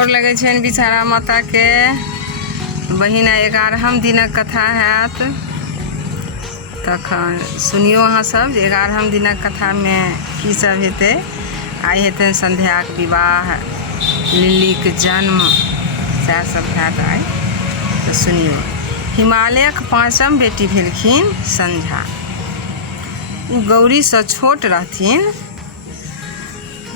गोर लगे छन बिचारा माता के। बहिन 11हम दिनक कथा हैत, तखन सुनियो अहाँ सब जे 11हम दिनक कथा में की सब हेतै। आई हेतै संध्याक विवाह, लिलीक जन्म, सएह सब हैत आई। तो सुनियो। हिमालयक 5म बेटी भेलखिन संध्या। ओ गौरी से छोट रहथिन,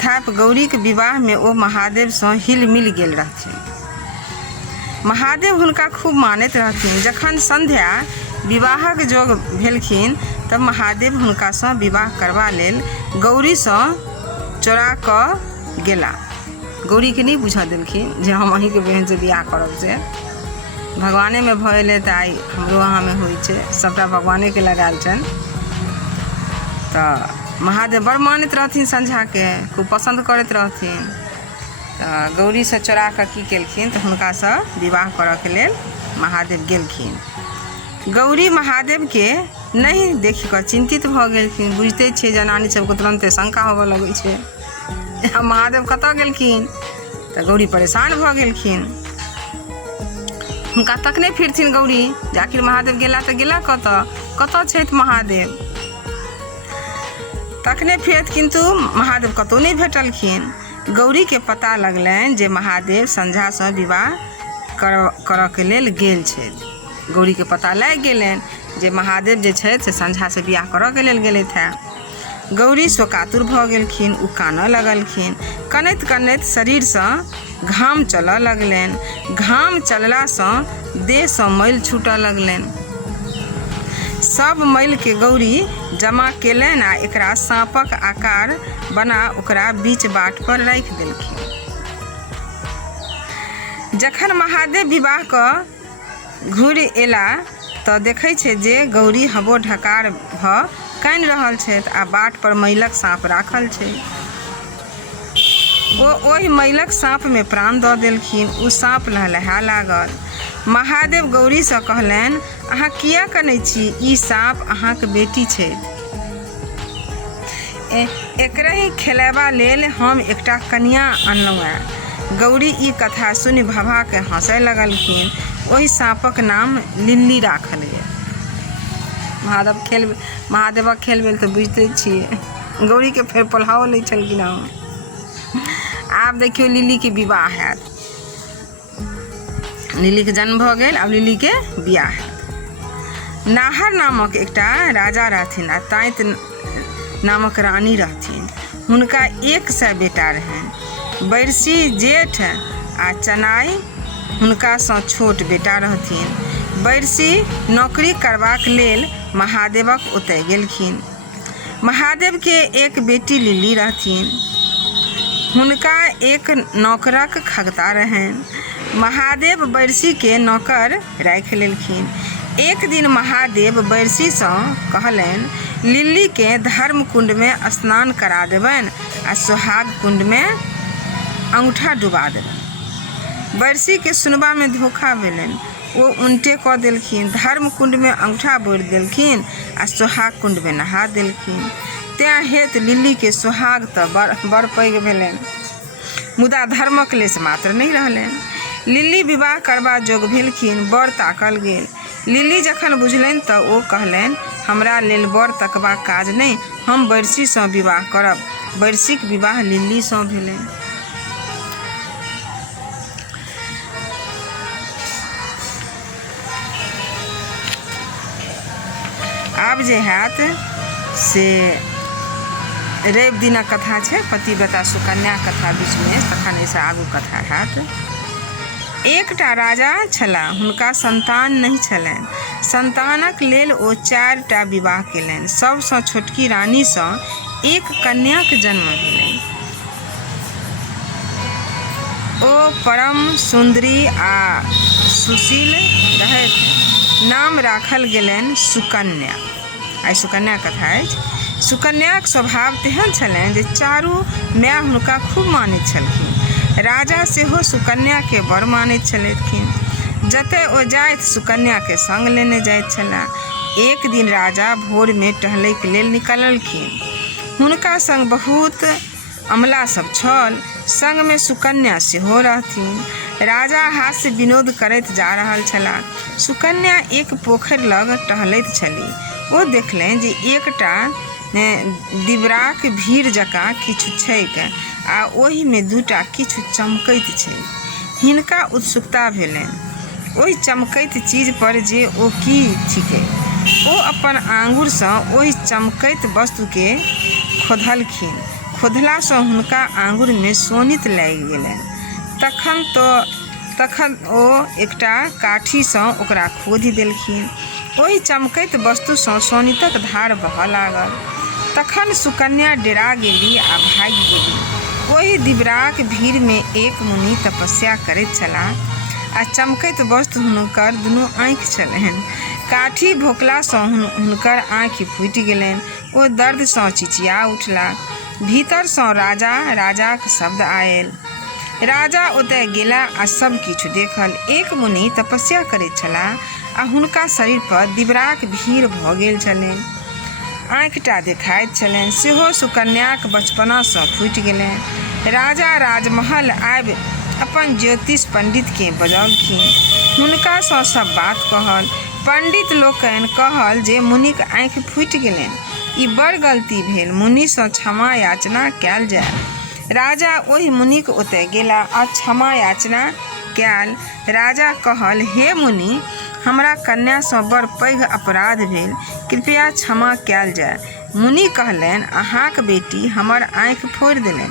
तथापि गौरी के विवाह में ओ महादेव से हिल मिल गेल रहथिन। महादेव हुनका खूब मानैत रहथिन। जखन संध्या विवाहक जोग भेलखिन तब महादेव हुनका से विवाह करबा लेल गौरी से चोरा कऽ गेला। गौरी के नहीं बुझा देलखिन जे हम अहीं के बहन से बियाह करब। से भगवाने में भइले तऽ आई हमरो अहाँ में होइ छै, सबटा भगवाने के लगायल छन। तऽ महादेव बड़ मानैत रहथिन संध्या के, खूब पसंद करैत रहथिन। तऽ गौरी से चोरा कऽ की केलखिन तऽ हुनका से विवाह करऽ के लेल महादेव गेलखिन। गौरी महादेव के नहीं देख कऽ चिंतित भऽ गेलखिन। बुझते छियै जनानी सबके तुरंते शंका होबऽ लगै छै, महादेव कतऽ गेलखिन। तऽ गौरी परेशान भऽ गेलखिन। हुनका तकने फिरथिन गौरी जे आखिर महादेव गेला तऽ गेला कतऽ छथि महादेव। तखने फिरत किंतु महादेव कतौ नहीं भेटलखिन। गौरी के पता लगलनि जे महादेव संध्या से विवाह करऽ के लेल गेल छथि। गौरी के पता लागि गेलनि जे महादेव जे छथि से संध्या से विवाह करऽ के लेल गेलथि हैं। गौरी शोकातुर भऽ गेलखिन। ओ कानऽ लगलखिन। कनैत कनैत शरीर से घाम चलऽ लगलनि। घाम चलला से देह से मैल छूटऽ लगलनि। सब मैल के गौरी जमा केलनि आ एकरा सांपक आकार बना ओकरा बीच बाट पर राखि देलखिन। जखन महादेव विवाह कऽ घुरि एला तऽ देखै छै जे गौरी हबो ढकार भऽ कानि रहल छथि आ बाट पर मैलक सांप राखल छै। ओ ओहि मैलक सांप में प्राण दऽ देलखिन। ओ सांप लहलहा लागल। महादेव गौरी से कहलनि, अहाँ किया कनै छी? ई सांप अहाँके बेटी छथि। एकरे खेलेबा लेल हम एकटा कन्या अनलहुँ हैं। गौरी ई कथा सुनि भभा के हंसय लगलखिन। ओहि सांपक नाम लिल्ली राखल है। महादेवक खेल भेल तऽ बुझते छियै। गौरी के फेर पोल्हाओ लै छलखिन हँ। आब देखियो लिल्ली के विवाह हैत। लिल्ली के जन्म भऽ गेल, आब लिल्ली के बियाह हैत। नाहर नामक एकटा राजा रहथिन आ ताँत नामक रानी रहथिन। हुनका 100 बेटा रहनि। बरसी, जेठ आ चनाई हुनका सँ छोट बेटा रहथिन। बरसी नौकरी करबाक लेल महादेवक ओतय गेलखिन। महादेव के एक बेटी लिल्ली रहथिन। हुनका एक नौकरक खगता रहनि। महादेव बरसी के नौकर राखि लेलखिन। एक दिन महादेव बरसी सँ कहलनि, लिल्ली के धर्म कुंड में स्नान करा देबनि आ सोहाग कुंड में अंगूठा डुबा देबनि। बरसी के सुनबा में धोखा भेलनि। ओ उल्टे कऽ देलखिन। धर्म कुंड में अंगूठा बोरि देलखिन आ सोहाग कुंड में नहा देलखिन। तैं हेतु लिल्ली के सोहाग तऽ बड़ पैघ भेलनि, मुदा धर्मक लेश मात्र नहीं रहलनि। लिल्ली विवाह करबा जोग भेलखिन। बर ताकल गेल। लिल्ली जखन बुझलनि तऽ ओ कहलनि, हमरा लेल बर तकबा काज नहीं, हम बरसी सँ विवाह करब। बरसीक विवाह लिल्ली सँ भेलनि। आब जे हैत से रवि दिनक कथा छै, पतिव्रता सुकन्या कथा बीच में, तखन एहिसँ आगू कथा हैत। एकटा राजा छलाह। हुनका संतान नहीं छलनि। संतानक लेल ओ 4टा विवाह केलनि। सबसँ छोटकी रानी सँ एक कन्याक जन्म भेलनि। ओ परम सुंदरी आ सुशील रहथि। नाम राखल गेलनि सुकन्या। आई सुकन्या कथा अछि। सुकन्याक स्वभाव तेहन छलनि जे चारू माय हुनका खूब मानैत छलखिन। राजा सेहो सुकन्या के बड़ मानैत छलखिन। जतय ओ जाइत सुकन्या के संग लेने जाइत छलाह। एक दिन राजा भोर में टहलै के लेल निकललखिन। हुनका संग बहुत अमला सब छल। संग में सुकन्या सेहो रहथिन। राजा हास्य विनोद करैत जा रहल छलाह। सुकन्या एक पोखरि लग टहलैत छलीह। ओ देखलनि जे एकटा डिबराक भीड़ जकाँ किछु छैक आ ओहिमे दूटा किछु चमकैत छै। हिनका उत्सुकता भेलनि ओहि चमकैत चीज पर जे ओ की थिकै। ओ अपन आँगुरसँ ओहि चमकैत वस्तुके खोधलखिन। खोधलासँ हुनका आँगुरमे सोनित लागि गेलनि। तखन ओ एकटा काठीसँ ओकरा खोधि देलखिन। ओहि चमकैत वस्तुसँ सोनितक धार बहऽ लागल। तखन सुकन्या डेरा गेली आ भागि गेली। ओहि डिबराक भीड़मे एक मुनि तपस्या करैत छलाह आ चमकैत वस्तु हुनकर दुनू आँखि छलनि। काठी भोंकलासँ हुनकर आँखि फूटि गेलनि। ओ दर्दसँ चिचिया उठलाह। भीतरसँ राजा राजाक शब्द आयल। राजा ओतय गेला आ सब किछु देखल। एक मुनि तपस्या करैत छलाह आ हुनका शरीर पर डिबराक भीड़ भऽ गेल छलनि। आँखिटा देखाइत छलनि सेहो सुकन्याक बचपनासँ फूटि गेलनि। राजा राजमहल आबि अपन ज्योतिष पंडितकेँ बजौलखिन। हुनकासँ सब बात कहल। पंडित लोकनि कहल जे मुनिक आँखि फूटि गेलनि। ई बड़ गलती भेल। मुनिसँ क्षमा याचना कयल जाय। राजा ओहि मुनिक ओतय गेला आ क्षमा याचना कयल। राजा कहल, हे मुनि, हमरा कन्यासँ बड़ पैघ अपराध भेल, कृपया क्षमा कयल जाय। मुनि कहलनि, अहाँक बेटी हमर आँखि फोड़ि देलनि।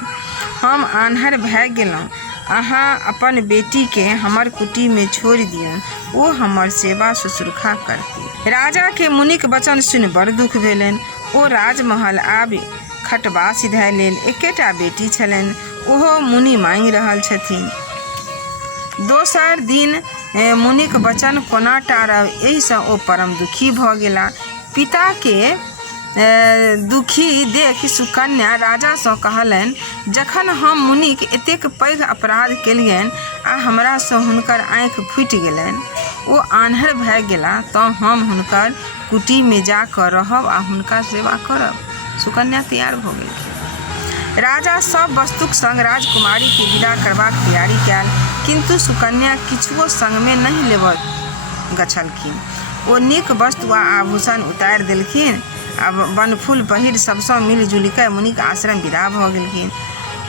हम आन्हर भऽ गेलहुँ। अहाँ अपन बेटीकेँ हमर कुटीमे छोड़ि दियौन। ओ हमर सेवा शुश्रूषा करती। राजाके मुनिक वचन सुनि बड़ दुख भेलनि। ओ राजमहल आबि खटबा सिधाइ लेल। एकेटा बेटी छलनि, ओहो मुनि माँगि रहल छथिन। दोसर दिन मुनिक वचन कोना टारब, एहिसँ ओ परम दुखी भऽ गेला। पिताके दुखी देखि सुकन्या राजासँ कहलनि, जखन हम मुनिक एतेक पैघ अपराध केलियनि आ हमरासँ हुनकर आँखि फूटि गेलनि, ओ आन्हर भऽ गेला, तऽ हम हुनकर कुटीमे जा कऽ रहब आ हुनका सेवा करब। सुकन्या तैयार भऽ गेलखिन। राजा सब वस्तुक संग राजकुमारीके विदा करबाक तैयारी कयल, किन्तु सुकन्या किछुओ संगमे नहि लेबऽ गछलखिन। ओ नीक वस्तु आ आभूषण उतारि देलखिन आ बनफूल पहिर सबसँ मिलजुलि कऽ मुनिक आश्रम विदा भऽ गेलखिन।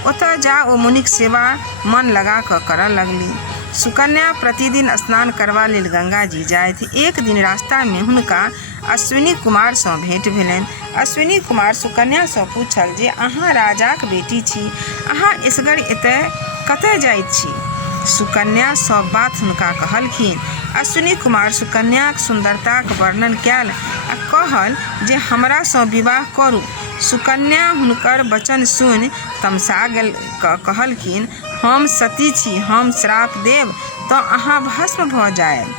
ओतऽ जा ओ मुनिक सेवा मन लगा कऽ करऽ लगली। सुकन्या प्रतिदिन स्नान करबा लेल गंगा जी जाइत। एक दिन रास्तामे हुनका अश्विनी कुमारसँ भेँट भेलनि। अश्विनी कुमार सुकन्यासँ पूछल जे अहाँ राजाक बेटी छी, अहाँ एसगर एतय कतय जाइत छी? सुकन्या सब बात हुनका कहलखिन। अश्विनी कुमार सुकन्याक सुन्दरताक वर्णन कयल आ कहल जे हमरासँ विवाह करू। सुकन्या हुनकर वचन सुनि तमसा गेल। कहलखिन, हम सती छी, हम श्राप देब तऽ अहाँ भस्म भऽ जायब।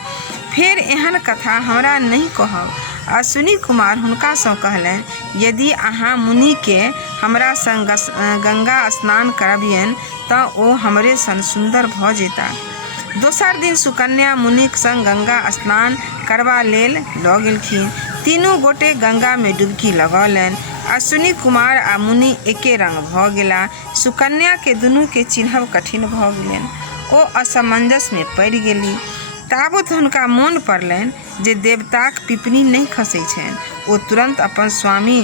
फेर एहन कथा हमरा नहि कहब। अश्विनी कुमार हुनकासँ कहलनि, यदि अहाँ मुनिके हमरा संग गंगा स्नान करबियनि तऽ ओ हमरे सन सुन्दर भऽ जेता। दोसर दिन सुकन्या मुनिक संग गंगा स्नान करबा लेल लऽ गेलखिन। तीनू गोटे गंगामे डुबकी लगौलनि। अश्विनी कुमार आ मुनि एके रंग भऽ गेला। सुकन्याके दुनूके चिन्हब कठिन भऽ गेलनि। ओ असमंजसमे पड़ि गेली। ताबत हुनका मोन पड़लनि जे देवताक पिपनी नहि खसै छनि। ओ तुरंत अपन स्वामी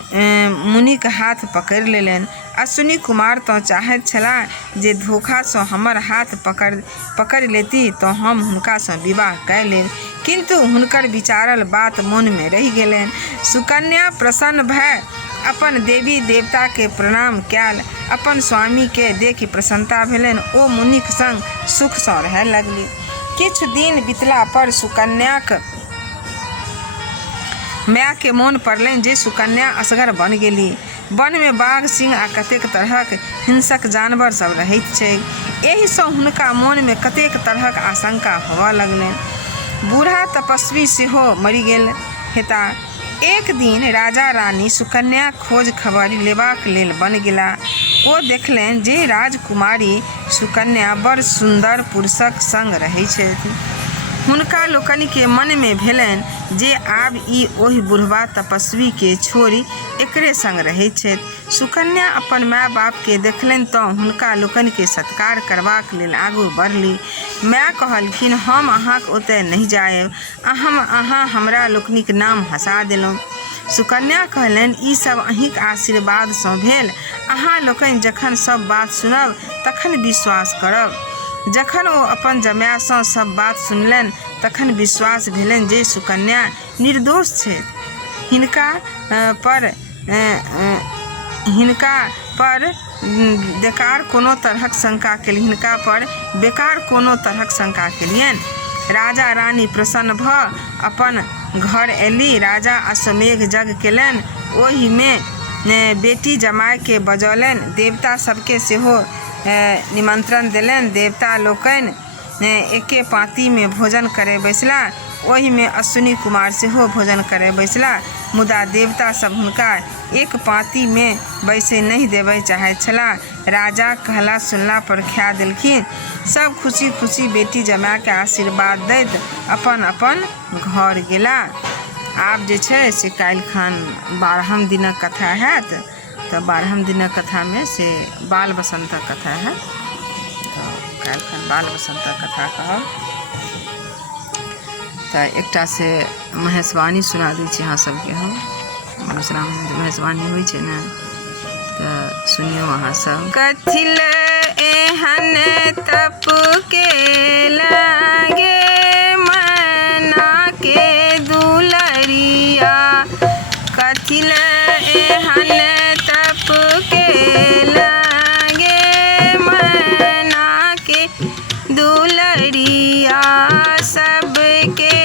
मुनिक हाथ पकड़ि लेलनि। अश्विनी कुमार तऽ चाहैत छलाह जे धोखासँ हमर हाथ पकड़ि लेती तऽ हम हुनकासँ विवाह कऽ लेब, किन्तु हुनकर विचारल बात मोनमे रहि गेलनि। सुकन्या प्रसन्न भऽ अपन देवी देवताके प्रणाम कयल। अपन स्वामीके देखि प्रसन्नता भेलनि। ओ मुनिक संग सुखसँ रहय लगली। किछु दिन बितला पर सुकन्याक मायके मोन पड़लनि जे सुकन्या असगर बन गेली। वनमे बाघ, सिंह आ कतेक तरहक हिंसक जानवर सब रहैत छै। एहिसँ हुनका मोनमे कतेक तरहक आशंका होबऽ लगलनि। बूढ़ा तपस्वी सेहो मरि गेल हेता। एक दिन राजा रानी सुकन्या खोज खबरि लेबाक लेल बन गेला। ओ देखलनि जे राजकुमारी सुकन्या बड़ सुन्दर पुरुषक संग रहै छथि। हुनका लोकनि के मन में भेलनि जे आब ई ओहि बुढ़बा तपस्वी के छोड़ि एकरे संग रहैत छथि। सुकन्या अपन माय बाप के देखलनि तऽ हुनका लोकनि के सत्कार करबाक लेल आगू बढ़ली। माय कहलखिन, हम अहाँक ओतय नहीं जायब, अहाँ हमरा लोकनिक नाम हँसा देलहुँ। सुकन्या कहलनि, ई सब अहींक आशीर्वाद सँ भेल। अहाँ लोकनि जखन सब बात सुनब तखन विश्वास करब। जखन ओ अपन जमाय सँ सब बात सुनलनि तखन विश्वास भेलनि जे सुकन्या निर्दोष छथि। हिनका पर बेकार कोनो तरहक शंका केलियनि। राजा रानी प्रसन्न भऽ अपन घर एली। राजा अश्वमेघ यज्ञ केलनि, ओहि में बेटी जमाय के बजौलनि। देवता सबके सेहो निमंत्रण देलनि। देवता लोकनि एके पाँति में भोजन करे बैसला, ओहि में अश्विनी कुमार सेहो भोजन करे बैसला। मुदा देवता सब हुनका एक पाँति में बैसे नहीं देबय चाहैत छलाह। राजा कहला सुनला पर खा देलखिन। सब खुशी खुशी बेटी जमाय के आशीर्वाद दैत अपन अपन घर गेला। आब जे छै से काल्हि खन 12हम दिनक कथा हैत, तऽ 12हम दिनक कथा में से बाल बसंतक कथा हैत। तऽ काल्हि खन बाल बसंतक कथा कहब। तऽ एकटा से महेशवाणी सुना दै छी अहाँ सबके हम। मधुश्रावणी जे महेशवाणी होइ छै ने, तऽ सुनियौ अहाँ सब। कथी ले एहन तप के लागे मना के दुलरिया, कथी ले एहन तप के लागे मना के दुलरिया, सबके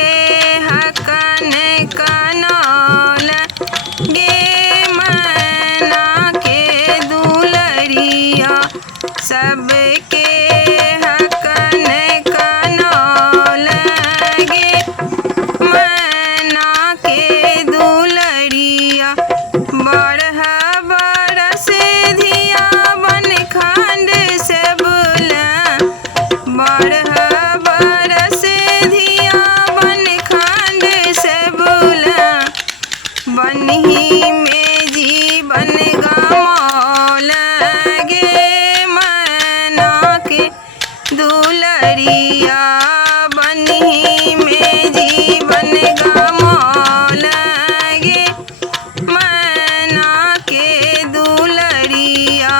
हकन कनौल गे मना के दुलरिया, सबके हकन कनौल गे मना के दुलरिया। बरह बरस धिया बनखंड से बुला, बरह बरस धिया बनखंड से बुला, बनही में जीवन गमौल गे मना के दुलरिया, बनही में जीवन गमौल गे मना के दुलरिया,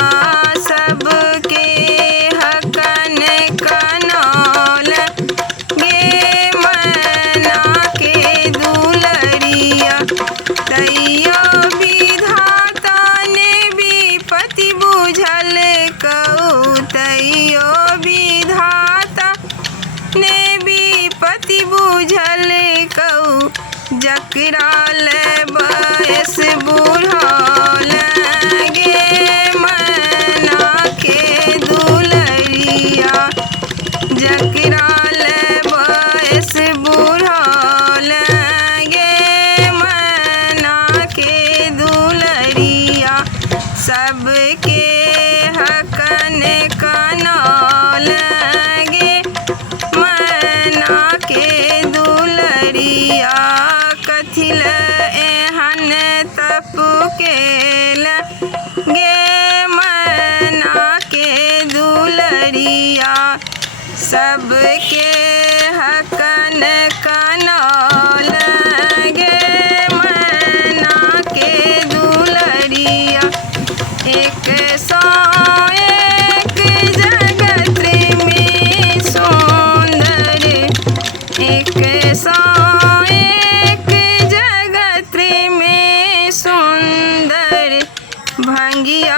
सबके हकन कनौल गे मना के दुलरिया। तैयो विधाता ने विपत्ति बुझल कहू, तैयो विधाता ने विपत्ति बुझल कहू, जकरा ले बयस बुढ़ौल गे मना के दुलरिया, जकरा ले बयस बुढ़ौल गे मना के दुलरिया, सबके हकन कनौल गे मना के दुलरिया। कथी ले एहन तप केल गे मना के दुलरिया, सबके हकन कनौल गे मना के दुलरिया। एक सौ एक जगत में सुंदर, एक सौ एक जगत में सुंदर, भंगिया